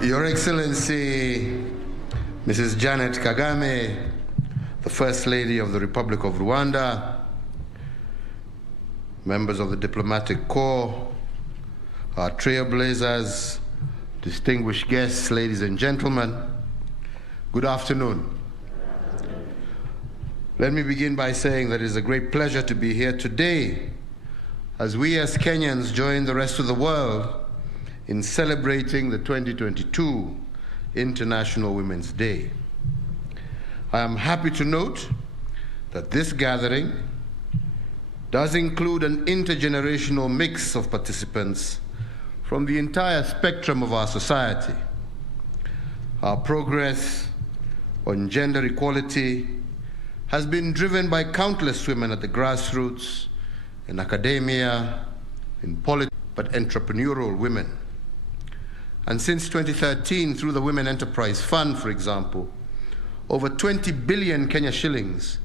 Your Excellency, Mrs. Janet Kagame, the First Lady of the Republic of Rwanda, members of the Diplomatic Corps, our trailblazers, distinguished guests, ladies and gentlemen, good afternoon. Let me begin by saying that it is a great pleasure to be here today as we as Kenyans join the rest of the world in celebrating the 2022 International Women's Day. I am happy to note that this gathering does include an intergenerational mix of participants from the entire spectrum of our society. Our progress on gender equality has been driven by countless women at the grassroots, in academia, in politics, but entrepreneurial women. And since 2013, through the Women Enterprise Fund, for example, over 20 billion Kenya shillings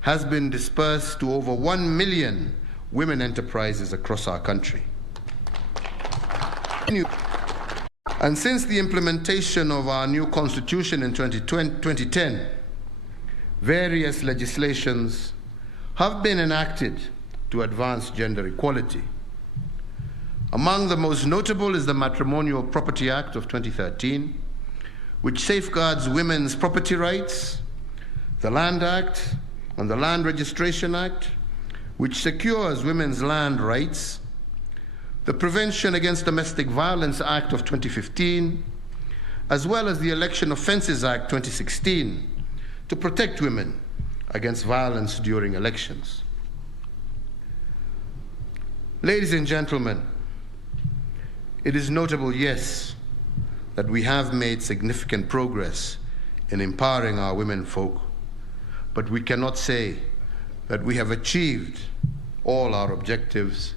has been dispersed to over 1 million women enterprises across our country. And since the implementation of our new constitution in 2010, various legislations have been enacted to advance gender equality. Among the most notable is the Matrimonial Property Act of 2013, which safeguards women's property rights, the Land Act and the Land Registration Act, which secures women's land rights, the Prevention Against Domestic Violence Act of 2015, as well as the Election Offences Act 2016, to protect women against violence during elections. Ladies and gentlemen, it is notable, yes, that we have made significant progress in empowering our women folk, but we cannot say that we have achieved all our objectives,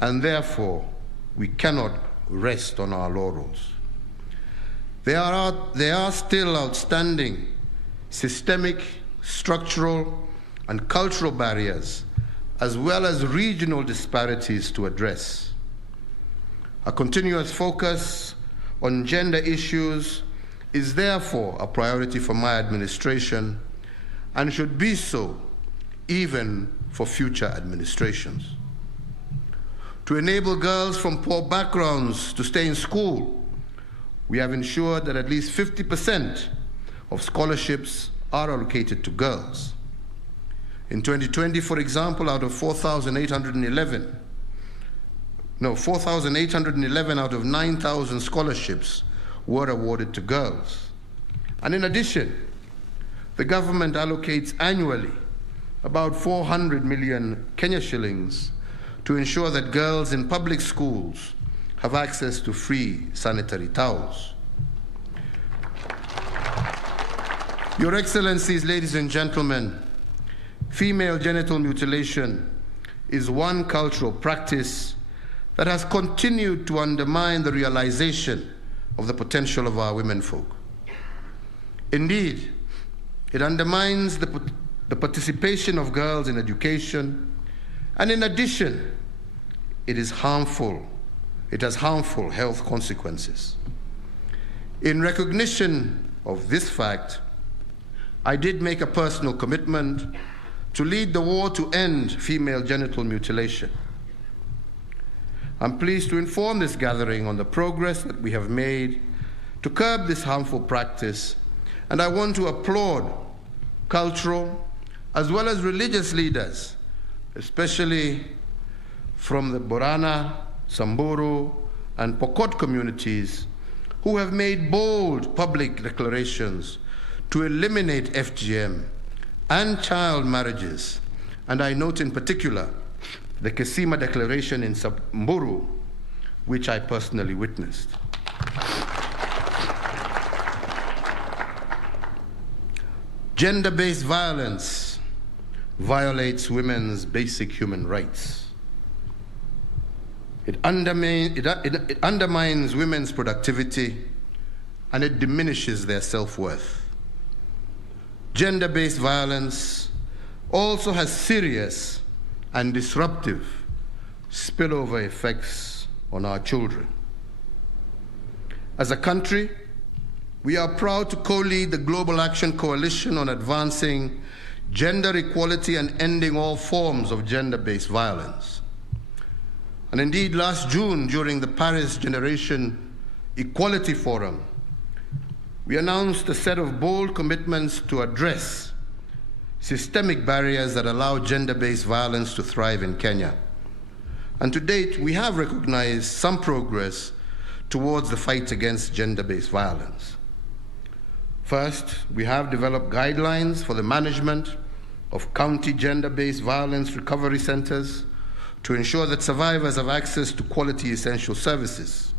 and therefore we cannot rest on our laurels. There are still outstanding systemic, structural, and cultural barriers, as well as regional disparities to address. A continuous focus on gender issues is therefore a priority for my administration and should be so even for future administrations. To enable girls from poor backgrounds to stay in school, we have ensured that at least 50% of scholarships are allocated to girls. In 2020, for example, out of 4,811 out of 9,000 scholarships were awarded to girls. And in addition, the government allocates annually about 400 million Kenya shillings to ensure that girls in public schools have access to free sanitary towels. Your Excellencies, ladies and gentlemen, female genital mutilation is one cultural practice that has continued to undermine the realization of the potential of our women folk. Indeed, it undermines the participation of girls in education, and in addition, it has harmful health consequences. In recognition of this fact, I did make a personal commitment to lead the war to end female genital mutilation. I'm pleased to inform this gathering on the progress that we have made to curb this harmful practice, and I want to applaud cultural as well as religious leaders, especially from the Borana, Samburu, and Pokot communities, who have made bold public declarations to eliminate FGM and child marriages. And I note in particular the Kisima Declaration in Samburu, which I personally witnessed. Gender-based violence violates women's basic human rights. It undermines women's productivity, and it diminishes their self-worth. Gender-based violence also has serious and disruptive spillover effects on our children. As a country, we are proud to co-lead the Global Action Coalition on advancing gender equality and ending all forms of gender-based violence. And indeed, last June, during the Paris Generation Equality Forum, we announced a set of bold commitments to address systemic barriers that allow gender-based violence to thrive in Kenya. And to date, we have recognized some progress towards the fight against gender-based violence. First, we have developed guidelines for the management of county gender-based violence recovery centers to ensure that survivors have access to quality essential services.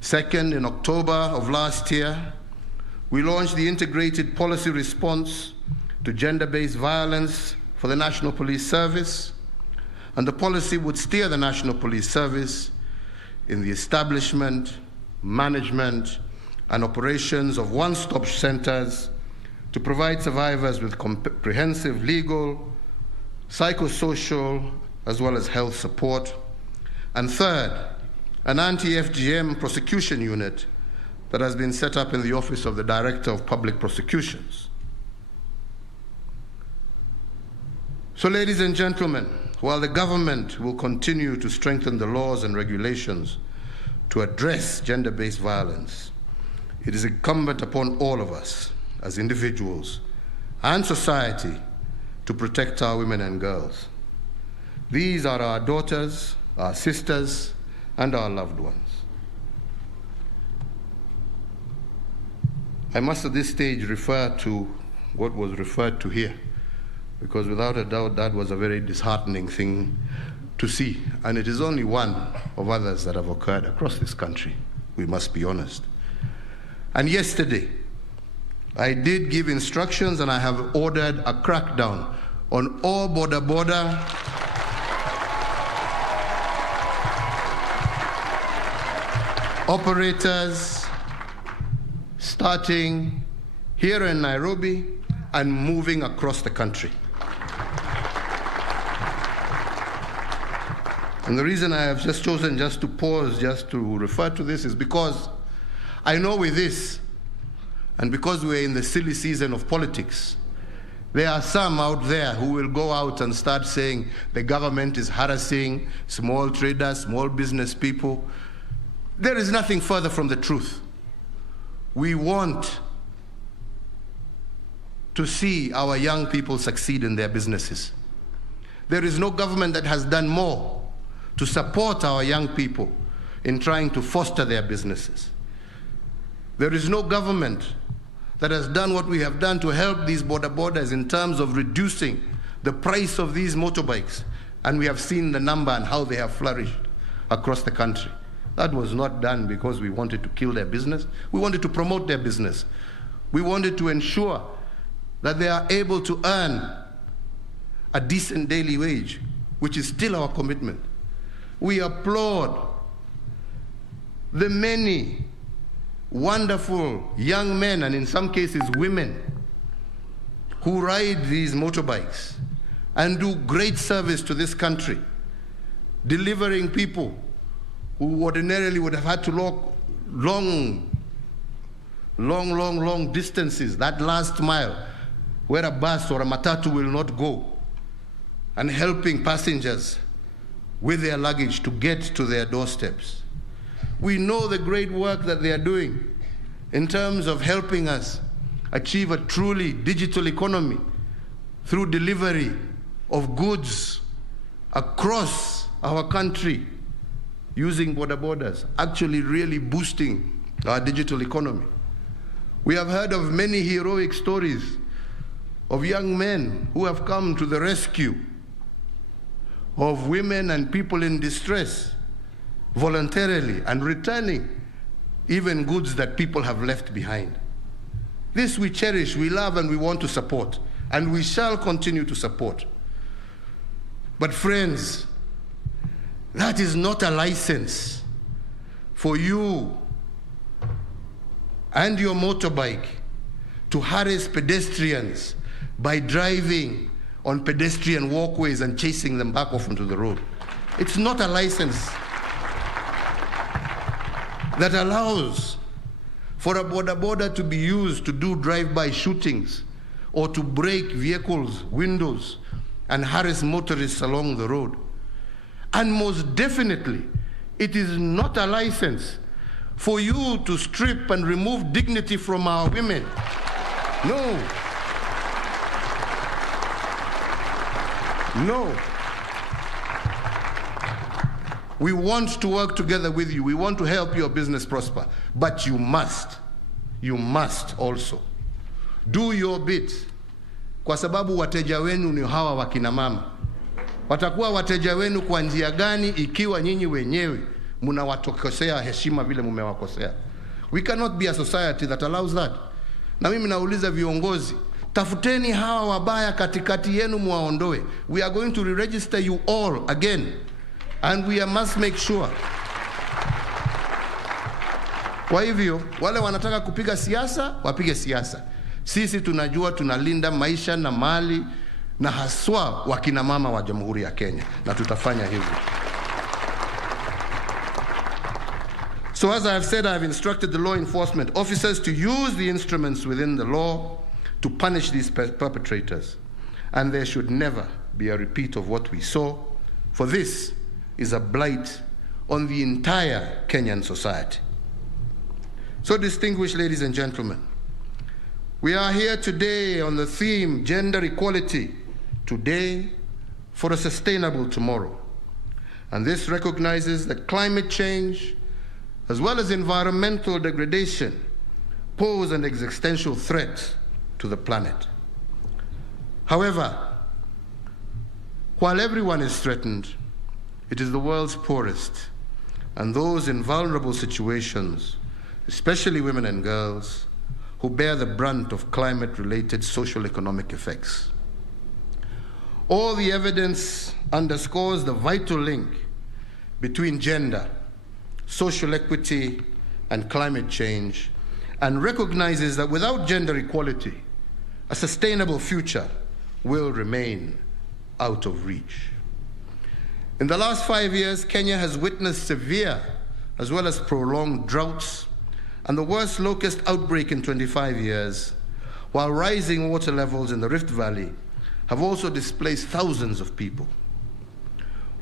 Second, in October of last year, we launched the integrated policy response to gender-based violence for the National Police Service, and the policy would steer the National Police Service in the establishment, management, and operations of one-stop centers to provide survivors with comprehensive legal, psychosocial, as well as health support. And third, an anti-FGM prosecution unit that has been set up in the Office of the Director of Public Prosecutions. So, ladies and gentlemen, while the government will continue to strengthen the laws and regulations to address gender-based violence, it is incumbent upon all of us as individuals and society to protect our women and girls. These are our daughters, our sisters, and our loved ones. I must at this stage refer to what was referred to here, because without a doubt that was a very disheartening thing to see, and it is only one of others that have occurred across this country, we must be honest. And yesterday, I did give instructions and I have ordered a crackdown on all border operators starting here in Nairobi and moving across the country. And the reason I have just chosen just to pause, just to refer to this, is because I know with this, and because we're in the silly season of politics, there are some out there who will go out and start saying the government is harassing small traders, small business people. There is nothing further from the truth. We want to see our young people succeed in their businesses. There is no government that has done more to support our young people in trying to foster their businesses. There is no government that has done what we have done to help these borders in terms of reducing the price of these motorbikes. And we have seen the number and how they have flourished across the country. That was not done because we wanted to kill their business. We wanted to promote their business. We wanted to ensure that they are able to earn a decent daily wage, which is still our commitment. We applaud the many wonderful young men, and in some cases women, who ride these motorbikes and do great service to this country, delivering people who ordinarily would have had to walk long distances, that last mile, where a bus or a matatu will not go, and helping passengers with their luggage to get to their doorsteps. We know the great work that they are doing in terms of helping us achieve a truly digital economy through delivery of goods across our country using borders, actually really boosting our digital economy. We have heard of many heroic stories of young men who have come to the rescue of women and people in distress voluntarily and returning even goods that people have left behind. This we cherish, we love, and we want to support, and we shall continue to support. But friends, that is not a license for you and your motorbike to harass pedestrians by driving on pedestrian walkways and chasing them back off onto the road. It's not a license. that allows for a border to be used to do drive-by shootings or to break vehicles' windows and harass motorists along the road. And most definitely, it is not a license for you to strip and remove dignity from our women. No. No. We want to work together with you. We want to help your business prosper. But you must also do your bit, kwa sababu wateja wenu ni hawa wakina mama. Watakuwa wateja wenu kwa njia gani ikiwa nyinyi wenyewe mnawatokosea heshima vile mumewakosea? We cannot be a society that allows that. Na mimi nauliza viongozi, tafuteni hawa wabaya katikati yenu muwaondoe. We are going to re-register you all again. And we must make sure. Kwa hivyo, wale wanataka kupiga siasa, wapige siasa. Sisi tunajua tunalinda maisha na mali na haswa wakina mama wa Jamhuri ya Kenya. Na tutafanya hivyo. So as I have said, I have instructed the law enforcement officers to use the instruments within the law to punish these perpetrators. And there should never be a repeat of what we saw, for this is a blight on the entire Kenyan society. So, distinguished ladies and gentlemen, we are here today on the theme gender equality, today for a sustainable tomorrow. And this recognizes that climate change as well as environmental degradation pose an existential threat to the planet. However, while everyone is threatened, it is the world's poorest and those in vulnerable situations, especially women and girls, who bear the brunt of climate-related social economic effects. All the evidence underscores the vital link between gender, social equity, and climate change, and recognizes that without gender equality, a sustainable future will remain out of reach. In the last 5 years, Kenya has witnessed severe as well as prolonged droughts and the worst locust outbreak in 25 years, while rising water levels in the Rift Valley have also displaced thousands of people.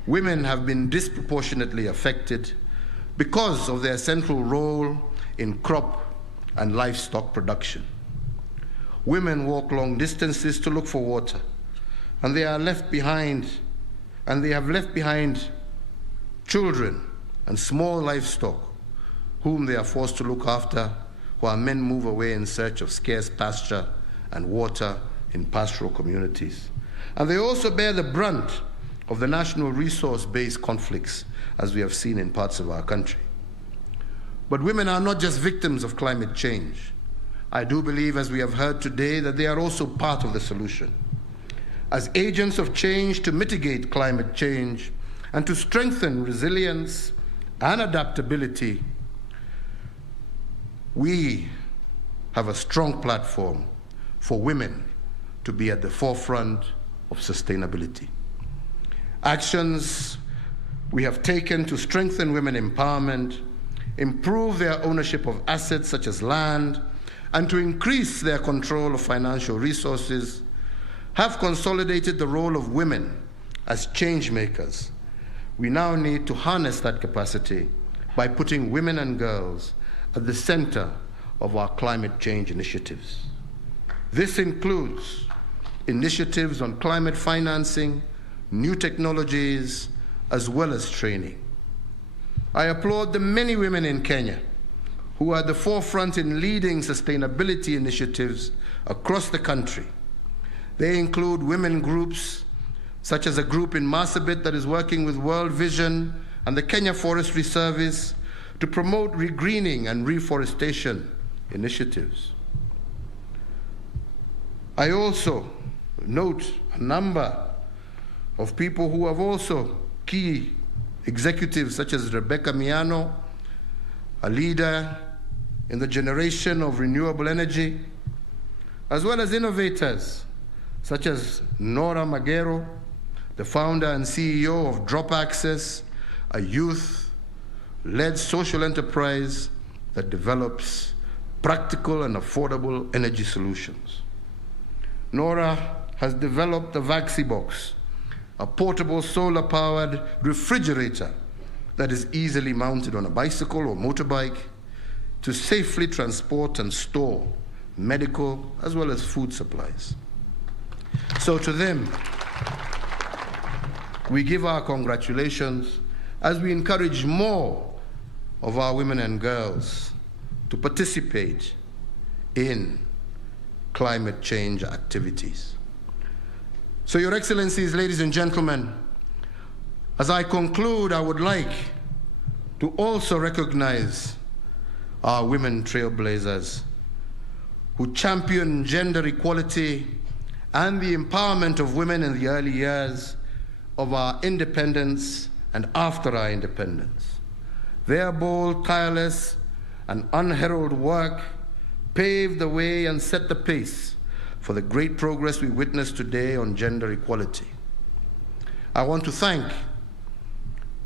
Women have been disproportionately affected because of their central role in crop and livestock production. Women walk long distances to look for water, and they have left behind children and small livestock whom they are forced to look after while men move away in search of scarce pasture and water in pastoral communities. And they also bear the brunt of the national resource-based conflicts, as we have seen in parts of our country. But women are not just victims of climate change. I do believe, as we have heard today, that they are also part of the solution. As agents of change to mitigate climate change and to strengthen resilience and adaptability, we have a strong platform for women to be at the forefront of sustainability. Actions we have taken to strengthen women empowerment, improve their ownership of assets such as land, and to increase their control of financial resources have consolidated the role of women as change makers. We now need to harness that capacity by putting women and girls at the center of our climate change initiatives. This includes initiatives on climate financing, new technologies, as well as training. I applaud the many women in Kenya who are at the forefront in leading sustainability initiatives across the country. They include women groups, such as a group in Marsabit that is working with World Vision and the Kenya Forestry Service to promote regreening and reforestation initiatives. I also note a number of people who have also key executives, such as Rebecca Miano, a leader in the generation of renewable energy, as well as innovators such as Nora Magero, the founder and CEO of Drop Access, a youth led social enterprise that develops practical and affordable energy solutions. Nora has developed the VaxiBox, a portable solar-powered refrigerator that is easily mounted on a bicycle or motorbike to safely transport and store medical as well as food supplies. So to them, we give our congratulations as we encourage more of our women and girls to participate in climate change activities. So, Your Excellencies, ladies and gentlemen, as I conclude, I would like to also recognize our women trailblazers who championed gender equality and the empowerment of women in the early years of our independence and after our independence. Their bold, tireless, and unheralded work paved the way and set the pace for the great progress we witness today on gender equality. I want to thank,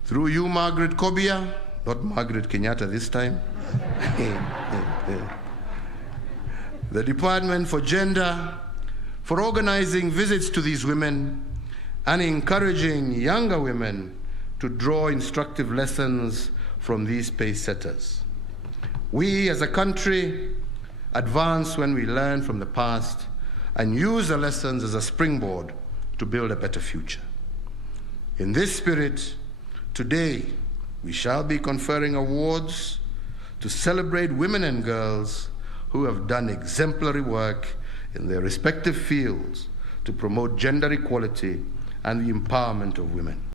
through you, Margaret Kobia, not Margaret Kenyatta this time, the Department for Gender for organizing visits to these women and encouraging younger women to draw instructive lessons from these pace setters. We as a country advance when we learn from the past and use the lessons as a springboard to build a better future. In this spirit, today we shall be conferring awards to celebrate women and girls who have done exemplary work in their respective fields to promote gender equality and the empowerment of women.